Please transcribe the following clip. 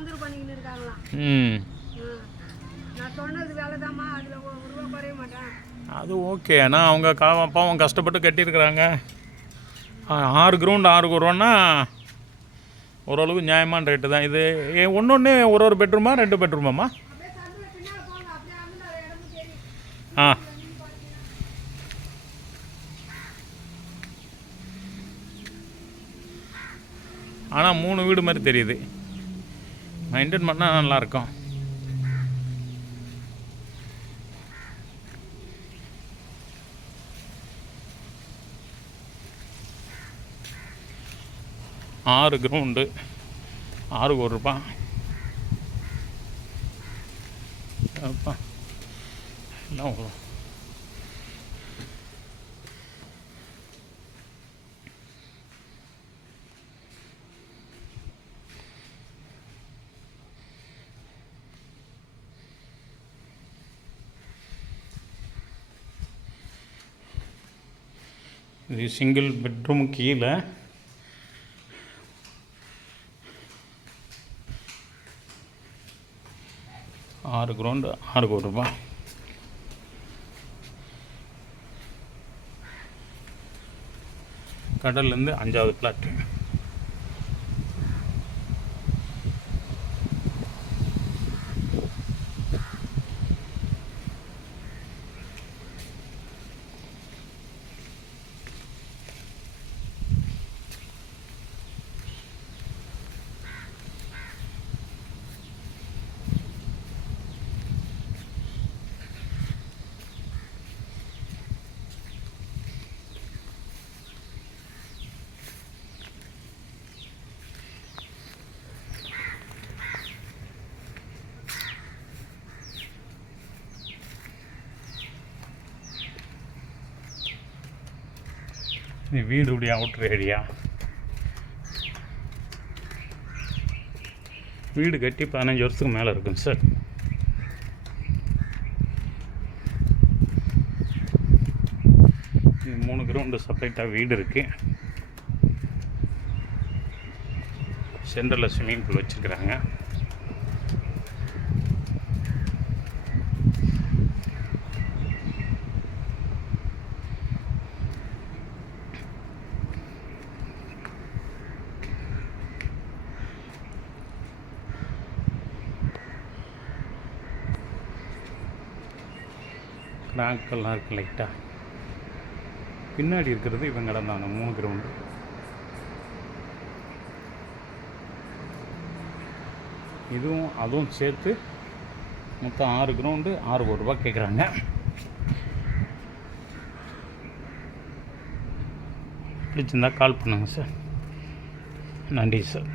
தொந்தரவு பண்ணிக்கின்னு இருக்காங்களாம். ம் நான் சொன்னது வேலை தாம்மா, அதில் ஒரு ரூபா குறைய மாட்டேன். அது ஓகே. ஆனால் அவங்க பாவம் கஷ்டப்பட்டு கட்டியிருக்கிறாங்க. 6 கிரவுண்டு 6 ரூபான்னா ஓரளவுக்கு நியாயமான ரேட்டு தான். இது ஒன்று ஒரு பெட்ரூமா 2 பெட்ரூமாம்மா? அப்படியே சந்தில் பின்னால் போங்க, அப்படியே அந்த இடமும் தெரியும். ஆ ஆனால் 3 வீடு மாதிரி தெரியுது. மெயின்டைன் பண்ணால் நல்லாயிருக்கும். ஆறு கிரவுண்டு 6 ரூபா. அப்பா எல்லாம் இது சிங்கிள் பெட்ரூம். கீழே 6 கிரவுண்டு 6 ரூபா. கடல்லேருந்து 5வது பிளாட்டு. இது வீடுடைய அவுட்ரு ஏரியா. வீடு கட்டி 15 வருஷத்துக்கு மேலே இருக்குங்க சார். இது 3 கிரவுண்டு செப்பரேட்டாக வீடு இருக்குது. சென்டரில் ஸ்விம்மிங் பூல் வச்சுருக்குறாங்க. கிராக்கெல்லாம் இருக்குது லைட்டாக. பின்னாடி இருக்கிறது இவங்க இடம் தான், 3 கிரவுண்டு. இதுவும் அதுவும் சேர்த்து மொத்தம் 6 கிரவுண்டு 6 ரூபா கேட்குறாங்க. பிடிச்சிருந்தா கால் பண்ணுங்கள் சார். நன்றி சார்.